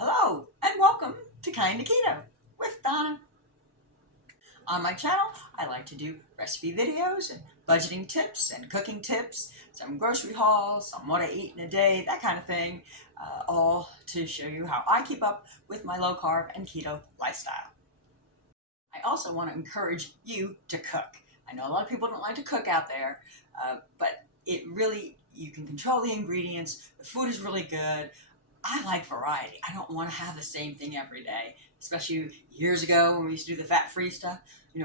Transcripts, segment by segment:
Hello and welcome to Kinda Keto with Donna. On my channel, I like to do recipe videos and budgeting tips and cooking tips, some grocery hauls, some what I eat in a day, that kind of thing, all to show you how I keep up with my low carb and keto lifestyle. I also want to encourage you to cook. I know a lot of people don't like to cook out there, but you can control the ingredients. The food is really good. I like variety. I don't want to have the same thing every day, especially years ago when we used to do the fat-free stuff.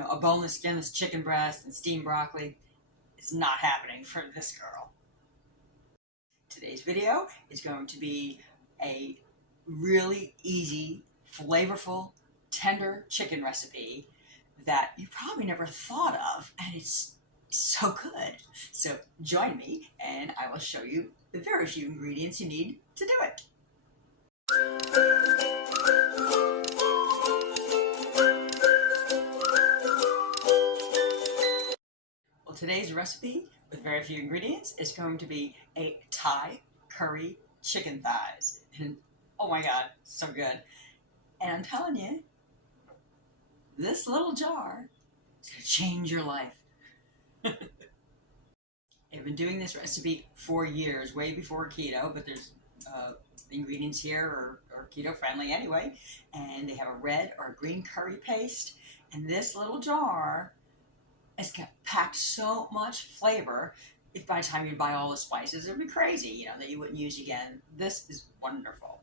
A boneless, skinless chicken breast and steamed broccoli. It's not happening for this girl. Today's video is going to be a really easy, flavorful, tender chicken recipe that you probably never thought of, and it's so good. So join me and I will show you the very few ingredients you need to do it. Well, today's recipe with very few ingredients is going to be a Thai curry chicken thighs. And oh my God, so good. And I'm telling you, this little jar is going to change your life. I've been doing this recipe for years, way before keto, but there's the ingredients here are keto friendly anyway, and they have a red or a green curry paste, and this little jar is packed so much flavor. If by the time you buy all the spices, it'd be crazy, that you wouldn't use again. This is wonderful.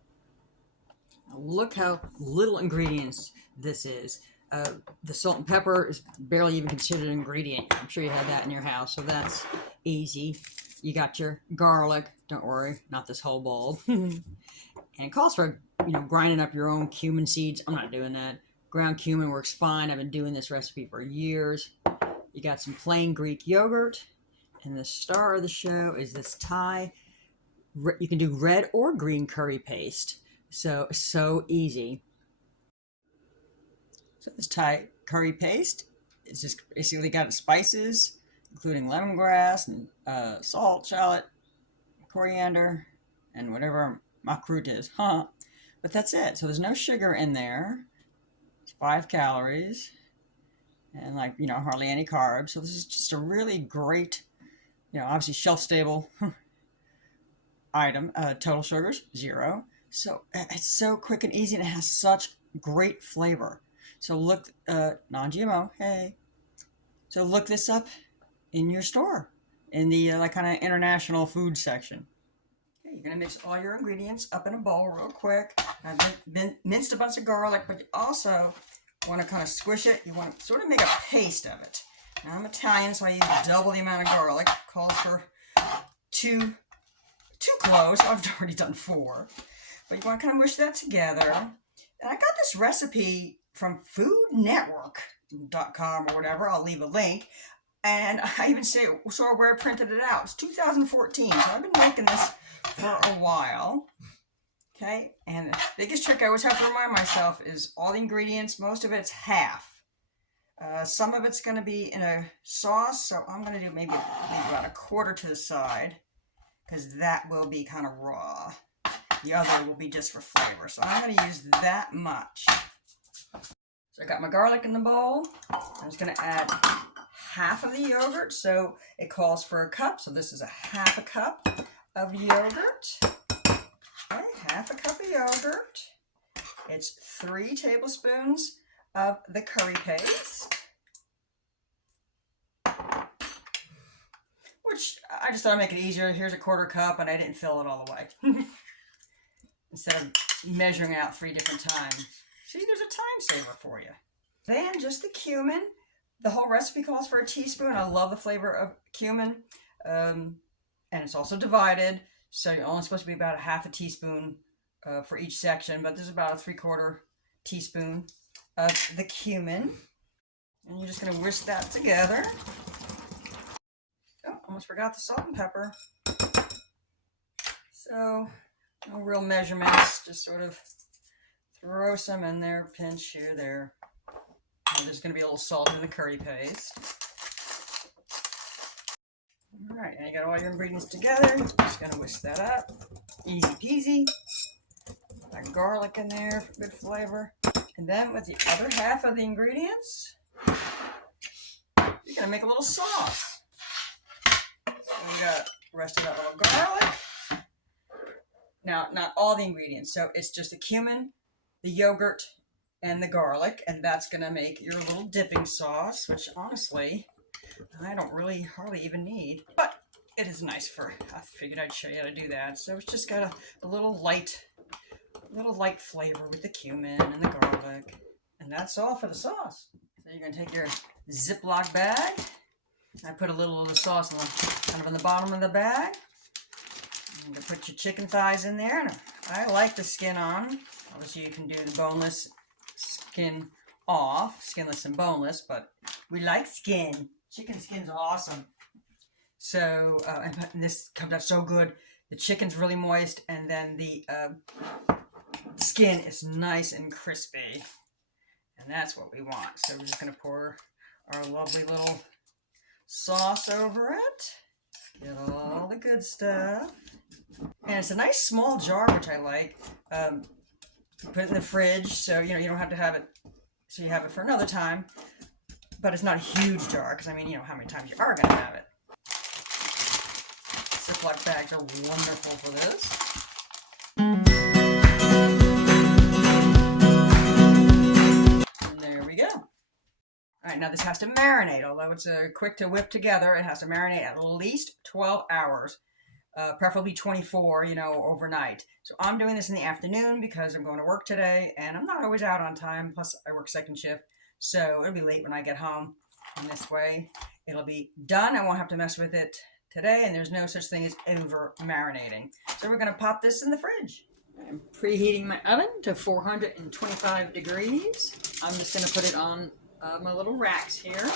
Look how little ingredients this is. The salt and pepper is barely even considered an ingredient. I'm sure you had that in your house, so that's easy. You got your garlic. Don't worry, not this whole bowl. And it calls for, grinding up your own cumin seeds. I'm not doing that. Ground cumin works fine. I've been doing this recipe for years. You got some plain Greek yogurt. And the star of the show is this Thai. You can do red or green curry paste. So easy. So this Thai curry paste is just basically got spices, including lemongrass and salt, shallot, coriander, and whatever makrut is. But that's it. So there's no sugar in there. It's 5 calories and hardly any carbs. So this is just a really great, obviously shelf-stable item. Total sugars, 0. So it's so quick and easy, and it has such great flavor. So look, non-GMO, hey. So look this up in your store, in the kind of international food section. Okay, you're gonna mix all your ingredients up in a bowl real quick. I've minced a bunch of garlic, but you also want to kind of squish it. You want to sort of make a paste of it. Now I'm Italian, so I use double the amount of garlic. It calls for two cloves. I've already done 4. But you want to kind of mush that together. And I got this recipe from foodnetwork.com or whatever. I'll leave a link. And I even saw where I printed it out. It's 2014. So I've been making this for a while. Okay. And the biggest trick I always have to remind myself is all the ingredients, most of it's half. Some of it's going to be in a sauce. So I'm going to do maybe about a quarter to the side, because that will be kind of raw. The other will be just for flavor. So I'm going to use that much. So I got my garlic in the bowl. I'm just going to add half of the yogurt. So it calls for a cup. So this is a half a cup of yogurt. Okay, half a cup of yogurt. It's 3 tablespoons of the curry paste, which I just thought I'd make it easier. Here's a quarter cup, and I didn't fill it all the way. Instead of measuring out 3 different times. See, there's a time saver for you. Then just the cumin. The whole recipe calls for a teaspoon. I love the flavor of cumin. And it's also divided. So you're only supposed to be about a half a teaspoon for each section. But there's about a 3/4 teaspoon of the cumin. And you're just going to whisk that together. Oh, almost forgot the salt and pepper. So no real measurements, just sort of throw some in there, pinch here, there. And there's going to be a little salt in the curry paste. All right, now you got all your ingredients together. Just going to whisk that up. Easy peasy. that garlic in there for good flavor. And then with the other half of the ingredients, you're gonna make a little sauce. So we got the rest of that little garlic. Now, not all the ingredients, so it's just the cumin, the yogurt, and the garlic, and that's gonna make your little dipping sauce, which honestly, I don't really hardly even need, but it is nice for, I figured I'd show you how to do that. So it's just got a little light flavor with the cumin and the garlic, and that's all for the sauce. So you're gonna take your Ziploc bag. I put a little of the sauce kind of on the bottom of the bag. You can put your chicken thighs in there, and I like the skin on. Obviously, you can do the boneless skin off, skinless and boneless, but we like skin. Chicken skin's awesome. So, and this comes out so good. The chicken's really moist, and then the skin is nice and crispy. And that's what we want. So we're just going to pour our lovely little sauce over it. Get all the good stuff. And it's a nice small jar, which I like. Put it in the fridge, so you don't have to have it, so you have it for another time. But it's not a huge jar, because I mean, how many times you are going to have it. Ziploc bags are wonderful for this. And there we go. All right, now this has to marinate. Although it's quick to whip together, it has to marinate at least 12 hours. Preferably 24, overnight. So I'm doing this in the afternoon because I'm going to work today, and I'm not always out on time. Plus, I work second shift, so it'll be late when I get home. And this way, it'll be done. I won't have to mess with it today, and there's no such thing as over marinating. So we're going to pop this in the fridge. I'm preheating my oven to 425 degrees. I'm just going to put it on my little racks here.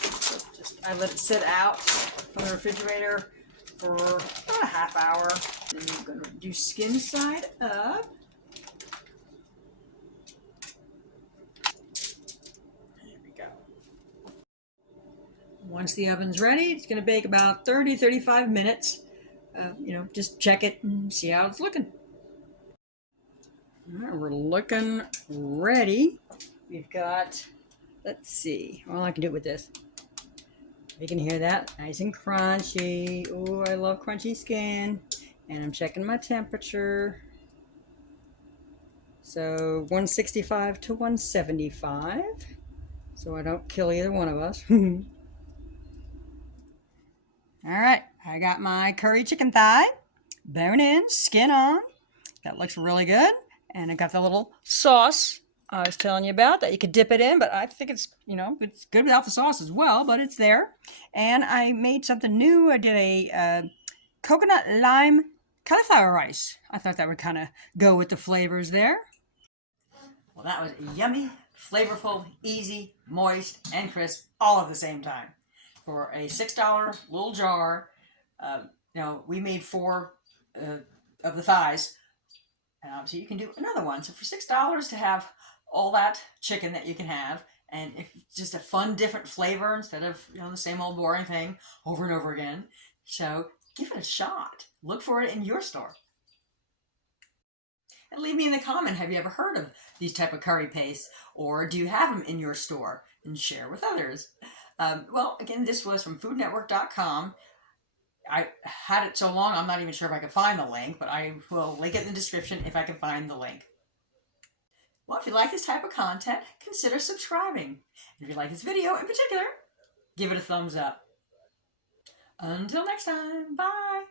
So I let it sit out from the refrigerator for about a half hour. Then I'm going to do skin side up. There we go. Once the oven's ready, it's going to bake about 30-35 minutes. Just check it and see how it's looking. All right, we're looking ready. We've got, let's see. Well, I can do it with this. You can hear that, nice and crunchy. Oh, I love crunchy skin. And I'm checking my temperature. So 165 to 175. So I don't kill either one of us. All right, I got my curry chicken thigh, bone in, skin on. That looks really good. And I got the little sauce I was telling you about that you could dip it in, but I think it's, it's good without the sauce as well, but it's there. And I made something new. I did a coconut lime cauliflower rice. I thought that would kind of go with the flavors there. Well, that was yummy, flavorful, easy, moist, and crisp, all at the same time. For a $6 little jar, we made 4 of the thighs. And obviously you can do another one. So for $6 to have all that chicken that you can have, and if just a fun, different flavor instead of the same old boring thing over and over again. So give it a shot. Look for it in your store. And leave me in the comment, have you ever heard of these type of curry pastes, or do you have them in your store? And share with others. Well, again, this was from foodnetwork.com. I had it so long, I'm not even sure if I can find the link, but I will link it in the description if I can find the link. Well, if you like this type of content, consider subscribing. If you like this video in particular, give it a thumbs up. Until next time, bye!